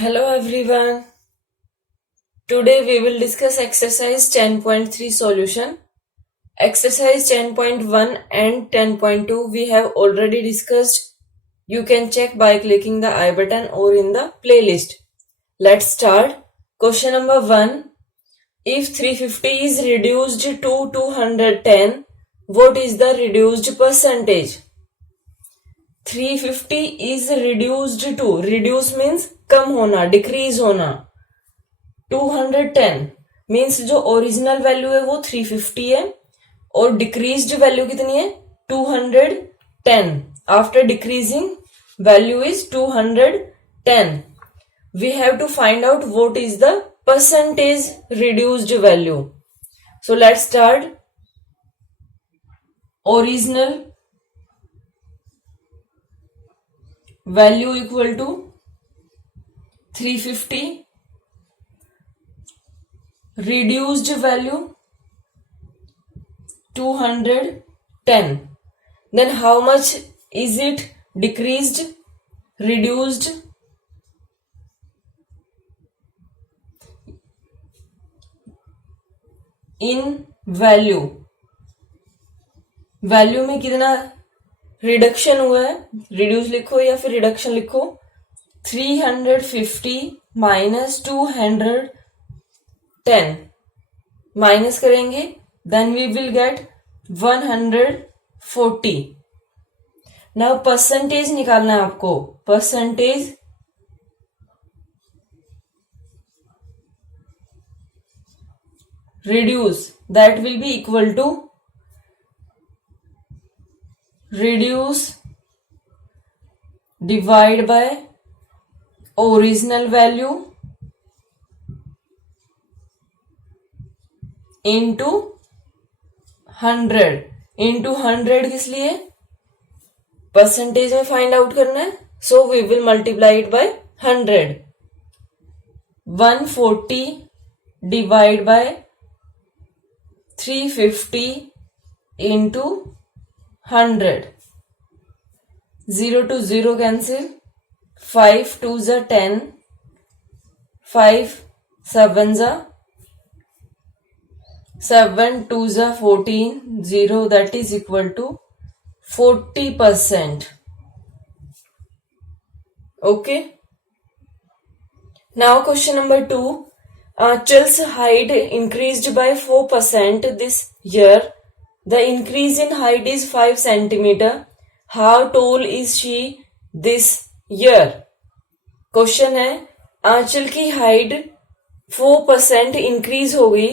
Hello everyone. Today we will discuss exercise 10.3 solution. Exercise 10.1 and 10.2 we have already discussed. You can check by clicking the I button or in the playlist. Let's start. Question number 1. If 350 is reduced to 210, what is the reduced percentage? 350 is reduced to, reduce means कम होना, decrease होना. 210 means जो original value है वो 350 है और decreased value कितनी है 210. After decreasing value is 210. We have to find out what is the percentage reduced value. So let's start. Original value equal to 350, reduced value 210. Then how much is it decreased, reduced? In value. Value में कितना reduction हुआ है, reduce लिखो या फिर reduction लिखो. 350 minus 210 minus करेंगे then we will get 140. Now percentage निकालना है आपको. Percentage reduce that will be equal to reduce divide by original value into 100. Into 100 किस लिए? परसेंटेज में फाइंड आउट करना है. So we will multiply it by 100. 140 divide by 350 into 100. 0 to 0 cancel. 5 2s are 10. 5 7s are 7 2s are 14. 0 that is equal to 40%. Okay. Now question number 2. Achal's height increased by 4% this year. The increase in height is 5 centimeter. How tall is she this year? Question है आंचल की height 4% increase हो गई.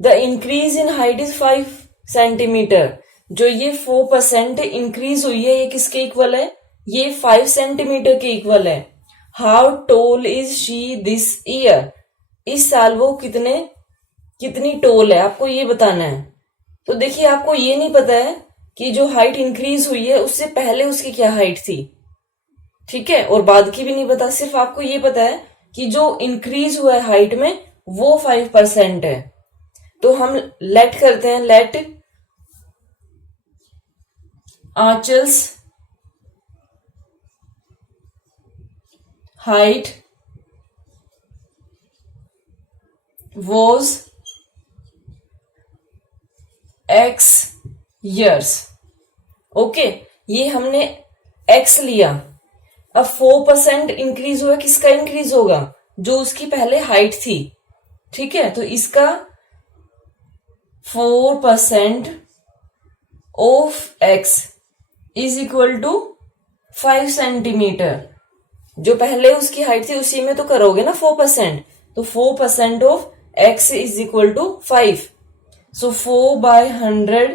The increase in height is 5 centimetre. जो ये 4% increase हुई है ये किसके इक्वल है? ये 5 सेंटीमीटर के इक्वल है. How toll is she this year? इस साल वो कितनी टोल है आपको ये बताना है. तो देखिए आपको ये नहीं पता है कि जो हाइट इंक्रीज हुई है उससे पहले उसकी क्या हाइट थी. ठीक है, और बाद की भी नहीं पता. सिर्फ आपको ये पता है कि जो इंक्रीज हुआ है हाइट में वो 5% है. तो हम लेट करते हैं. Let Anchal's height was X years. Okay, ये हमने X लिया. अब 4% इंक्रीज हुआ. किसका इंक्रीज होगा? जो उसकी पहले हाइट थी. ठीक है, तो इसका 4% of X is equal to 5 centimetre. जो पहले उसकी हाइट थी उसी में तो करोगे ना 4%. तो 4% of X is equal to 5. So 4 by 100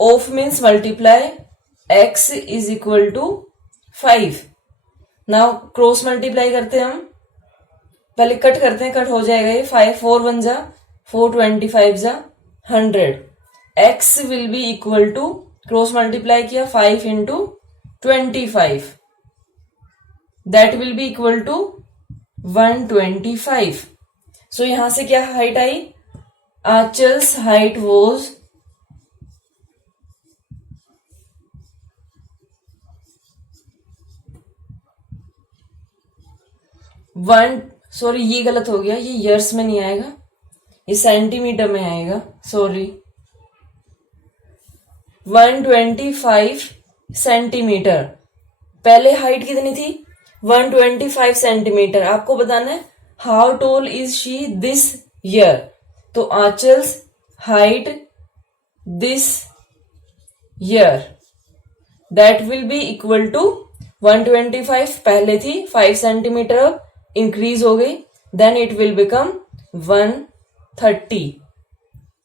of means multiply x is equal to 5. Now cross multiply करते हैं हम. पहले कट करते हैं, कट हो जाएगा ये. 5 4 1 जा 4 25 जा 100. x will be equal to cross multiply किया 5 into 25. That will be equal to 125. So यहां से क्या height I? Achal's height was 125 one, sorry ये गलत हो गया, ये ईयर्स में नहीं आएगा, ये सेंटीमीटर में आएगा, सॉरी। 125 सेंटीमीटर। पहले हाइट कितनी थी? 125 सेंटीमीटर। आपको बताना है how tall is she this year. तो Anchal's height this year that will be equal to 125 पहले थी 5 सेंटीमीटर, अब इंक्रीज हो गई, then it will become 130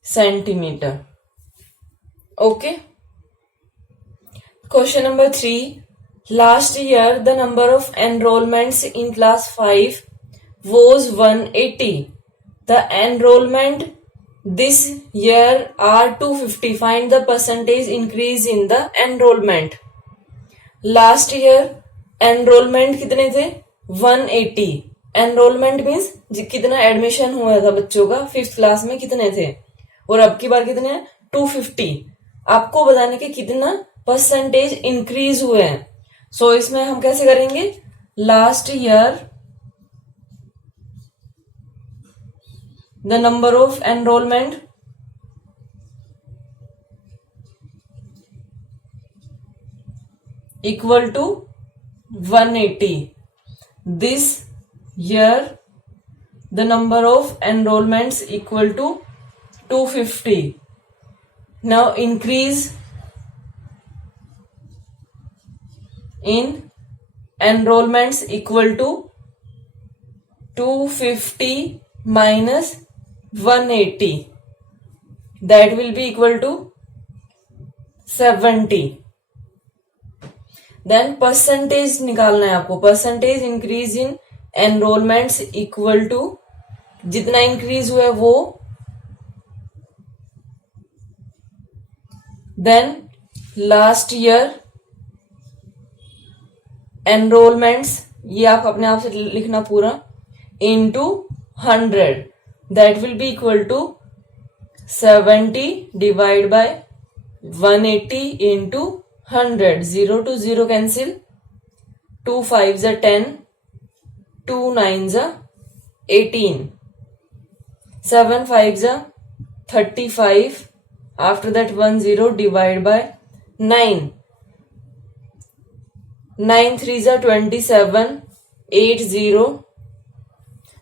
centimetre. Okay. Question number 3, last year the number of enrolments in class 5 was 180. The enrollment this year are 250. Find the percentage increase in the enrollment. Last year enrollment कितने थे? 180. Enrollment means कितना admission हुआ था बच्चों का 5th class में कितने थे, और अब की बार कितने हैं? 250. आपको बताने के कितना परसेंटेज इंक्रीज हुए हैं। सो इसमें हम कैसे करेंगे? Last year the number of enrollment equal to 180. This year the number of enrollments equal to 250. Now increase in enrollments equal to 250 minus 180, that will be equal to 70. Then percentage निकालना है आपको। Percentage increase in enrolments equal to जितना increase हुआ है वो, then last year enrolments, ये आप अपने आप से लिखना पूरा, into 100, that will be equal to 70 divided by 180 into 100. 0 to 0 cancel, 2 5s are 10, 2 9s are 18, 7 5s are 35, after that 1 0 divided by 9, 9 3s are 27, 8 0,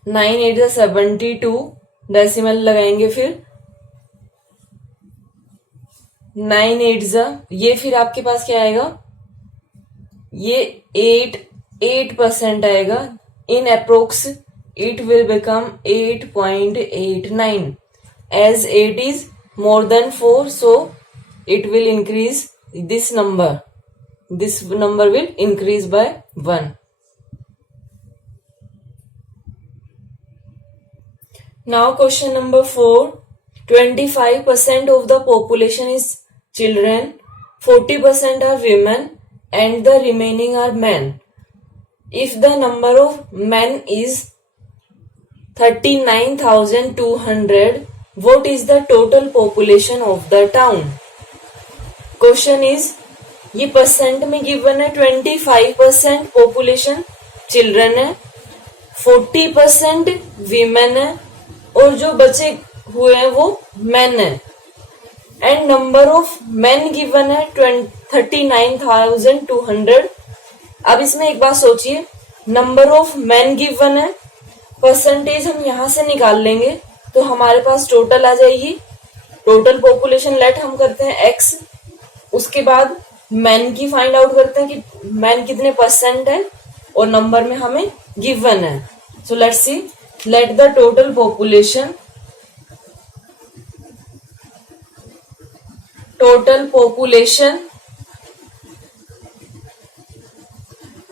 9 8 is 72, decimal लगाएंगे, फिर 9 8 ये फिर आपके पास क्या आएगा? ये 8% आएगा। In approx it will become 8.89. As 8 is more than 4, so it will increase this number. This number will increase by 1. Now question number 4. 25% of the population is children, 40% are women, and the remaining are men. If the number of men is 39,200, what is the total population of the town? Question is, ये percent में given है 25% population children है, 40% women है, और जो बचे हुए हैं वो मेन है, and number of main given है 39,200. अब इसमें एक बात सोचिए, नंबर ऑफ मेन गिवन है, परसेंटेज हम यहां से निकाल लेंगे तो हमारे पास टोटल आ जाएगी। टोटल पॉपुलेशन लेट हम करते हैं x, उसके बाद मैन की फाइंड आउट करते हैं कि मैन कितने परसेंट है, और नंबर में हमें गिवन है। So let's see, let the total population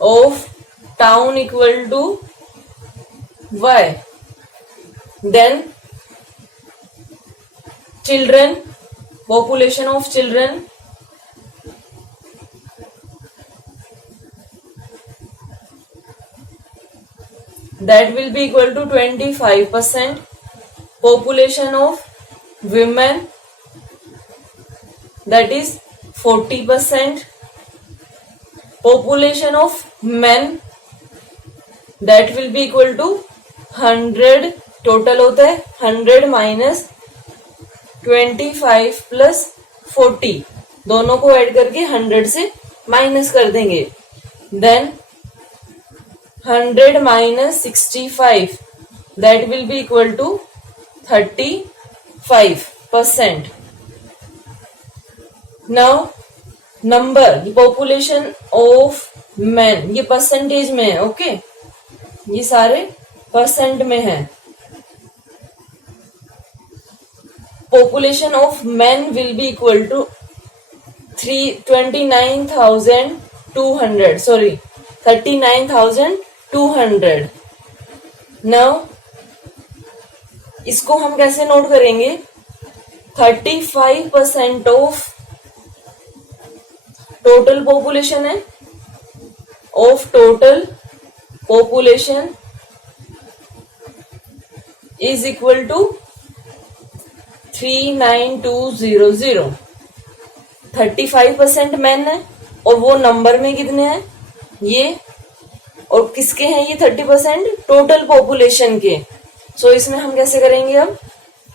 of town equal to y, then children, population of children that will be equal to 25%, population of women that is 40%, population of men that will be equal to 100, total होता है 100 minus 25 plus 40, दोनों को add करके 100 से minus कर देंगे, then 100 minus 65, that will be equal to 35%. Now number population of man, ये percentage में है, ओके ये सारे परसेंट में है. Population of man will be equal to 39,200, sorry 39,200. Now इसको हम कैसे नोट करेंगे, 35% ऑफ टोटल पॉपुलेशन है, of total population is equal to 39200. 35% man है और वो नंबर में कितने हैं ये, और किसके हैं ये 30%, टोटल पॉपुलेशन के. सो इसमें हम कैसे करेंगे, अब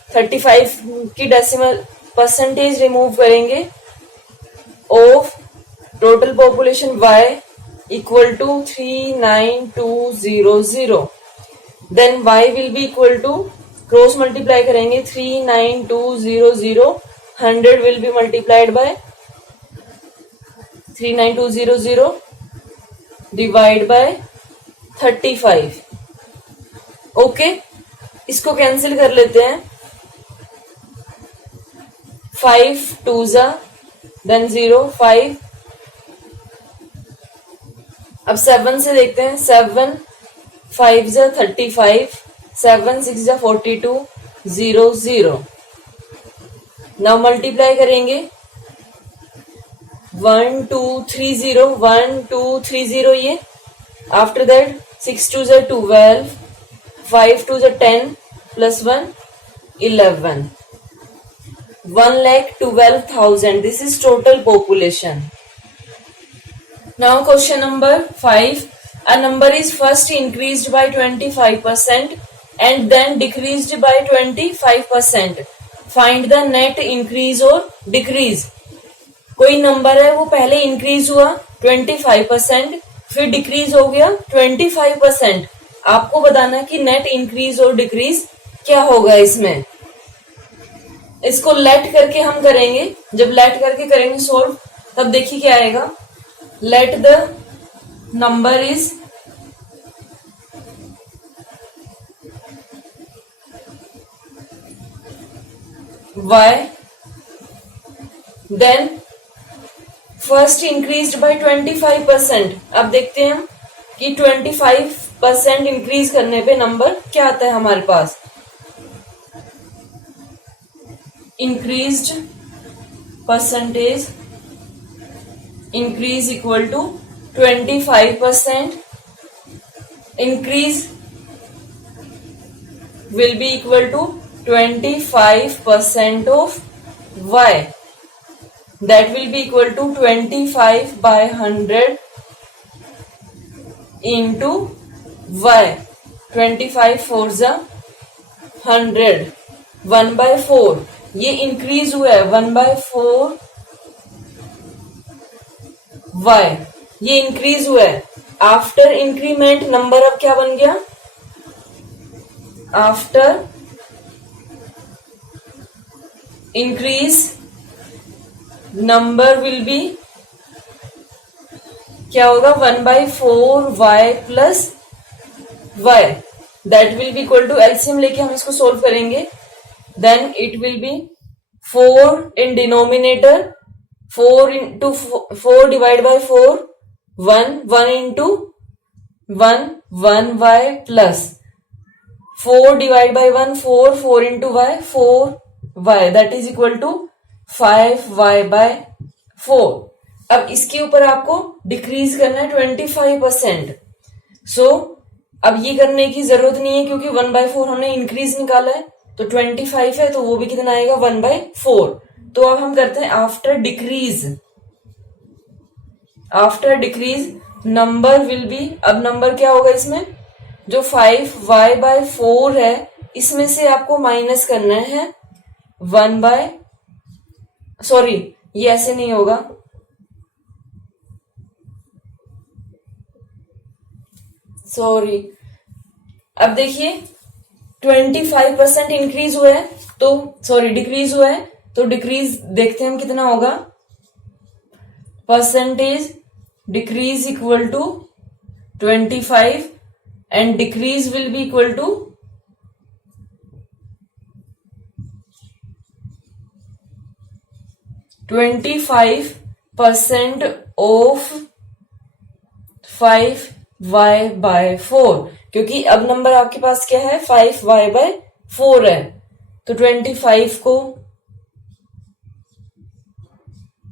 35 की डेसिमल परसेंटेज रिमूव करेंगे of total population y equal to 39200, then y will be equal to, cross multiply करेंगे 39200, 100 will be multiplied by 39200 divide by 35. Okay इसको कैंसिल कर लेते हैं, 5 2 जा देन 0 5. अब 7 से देखते हैं, 7 5 जा 35, 7 6 जा 42, 0 0. नाउ मल्टीप्लाई करेंगे 1 2 3 0, 1 2 3 0 ये. आफ्टर दैट 6 2 जा 12, 5 2 जा 10 plus 1 11, 1,12,000. This is total population. Now question number 5. A number is first increased by 25% and then decreased by 25%. Find the net increase or decrease. कोई नंबर है वो पहले इंक्रीज हुआ 25%, फिर डिक्रीज हो गया 25%. आपको बताना कि नेट इंक्रीज और डिक्रीज क्या होगा इसमें. इसको लेट करके हम करेंगे, जब लेट करके करेंगे सोल्व तब देखिए क्या आएगा. Let the number is y, then first increased by 25%. अब देखते हैं हम कि 25% इंक्रीज करने पे नंबर क्या आता है हमारे पास. increased percentage increase equal to 25%. increase will be equal to 25% of y, that will be equal to 25 by 100 into y. 25 4 जा 100, 1 by 4 ये इंक्रीज हुआ है 1/4 y, ये इंक्रीज हुआ है. आफ्टर इंक्रीमेंट नंबर अब क्या बन गया, after increase number will be क्या होगा 1/4 y plus y, that will be equal to, LCM लेके हम इसको सोल्व करेंगे. Then it will be 4 in denominator, 4 into 4 divided by 4, 1 into 1 y plus 4 divided by 1 4 into y 4y, that is equal to 5y by 4. अब इसके ऊपर आपको decrease करना है 25%. सो अब ये करने की जरूरत नहीं है क्योंकि 1/4 हमने इंक्रीज निकाला है, तो 25 है तो वो भी कितना आएगा 1/4. तो अब हम करते हैं after decrease. After decrease number will B, अब नंबर क्या होगा इसमें जो 5y/4 है इसमें से आपको माइनस करना है 1/, ये ऐसे नहीं होगा, अब देखिए 25% इंक्रीज हुआ है तो डिक्रीज हुआ है, तो डिक्रीज देखते हैं हम कितना होगा। Percentage decrease equal to 25 and decrease will be equal to 25% of 5y/4, क्योंकि अब नंबर आपके पास क्या है 5y/4 है, तो 25 को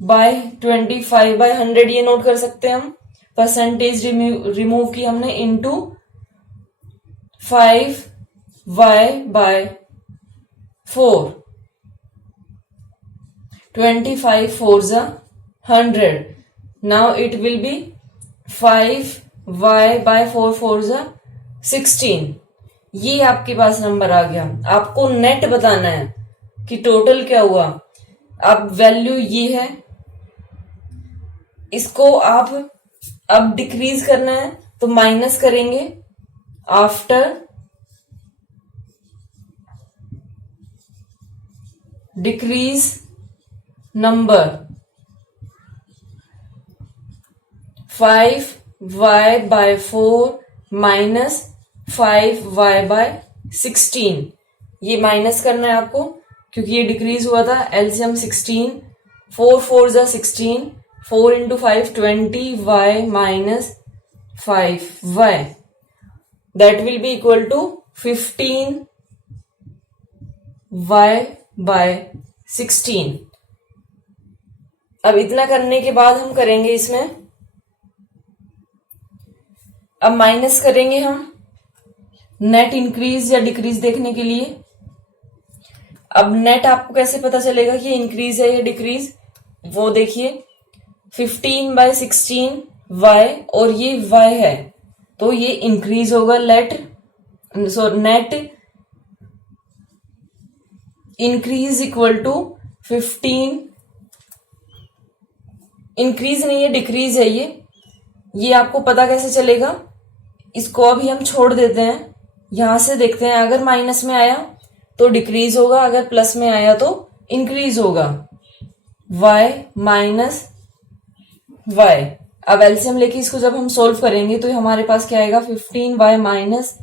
बाय 25/100 ये नोट कर सकते हैं हम। परसेंटेज रिमूव की हमने into 5y/4, 25 4s are 100. Now it will be 5y/4 4s are 16. ये आपके पास नंबर आ गया। आपको नेट बताना है कि टोटल क्या हुआ। अब वैल्यू ये है, इसको आप अब डिक्रीज करना है तो माइनस करेंगे after decrease number 5y/4 minus 5y/16, ये माइनस करना है आपको क्योंकि ये डिक्रीज हुआ था। LCM 16, 4 4s are 16, 4 into 5 20y minus 5y, that will be equal to 15y/16। अब इतना करने के बाद हम करेंगे इसमें, अब माइनस करेंगे हम नेट इंक्रीज या डिक्रीज देखने के लिए। अब नेट आपको कैसे पता चलेगा कि इंक्रीज है या डिक्रीज, वो देखिए 15/16 y और ये y है तो ये इंक्रीज होगा। Net increase equal to 15, increase नहीं है डिक्रीज है ये आपको पता कैसे चलेगा। इसको अभी हम छोड़ देते हैं, यहां से देखते हैं अगर माइनस में आया तो डिक्रीज होगा, अगर प्लस में आया तो इंक्रीज होगा। y माइनस y, अब एलसीएम लेके इसको जब हम सोल्व करेंगे तो हमारे पास क्या आएगा 15y माइनस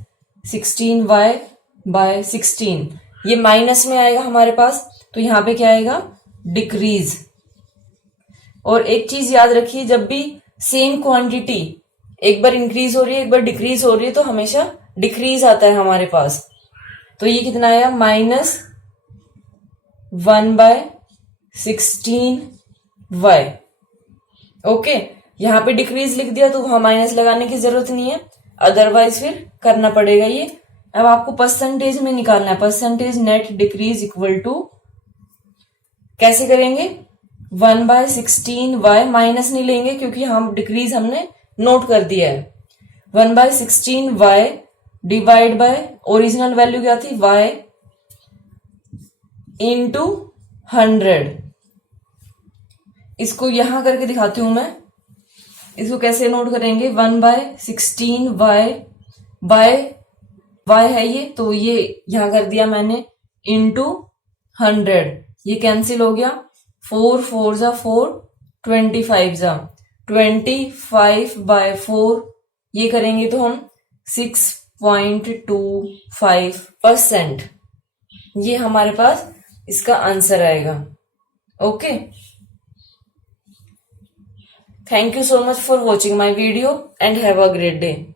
16y/16, ये माइनस में आएगा हमारे पास, तो यहां पे क्या आएगा डिक्रीज। और एक चीज याद रखिए, जब भी सेम क्वांटिटी एक बार इंक्रीज हो रही है एक बार डिक्रीज हो रही है तो हमेशा डिक्रीज आता है हमारे पास। तो ये कितना आया -1/16y। ओके, यहां पे डिक्रीज लिख दिया तो वहां माइनस लगाने की जरूरत नहीं है, अदरवाइज फिर करना पड़ेगा ये। अब आपको परसेंटेज में निकालना है, percentage net decrease equal to कैसे करेंगे 1/16y, माइनस नहीं लेंगे क्योंकि हम डिक्रीज हमने नोट कर दिया है। 1/16y divide by original value क्या थी y इंटू 100। इसको यहां करके दिखाती हूं मैं, इसको कैसे नोट करेंगे 1/16y y है ये, तो ये यहां कर दिया मैंने इंटू 100, ये कैंसिल हो गया। 4 4s are 4, 25s are 25/4, ये करेंगे तो हम 6.25%, ये हमारे पास इसका आंसर आएगा। Okay, thank you so much for watching my video and have a great day.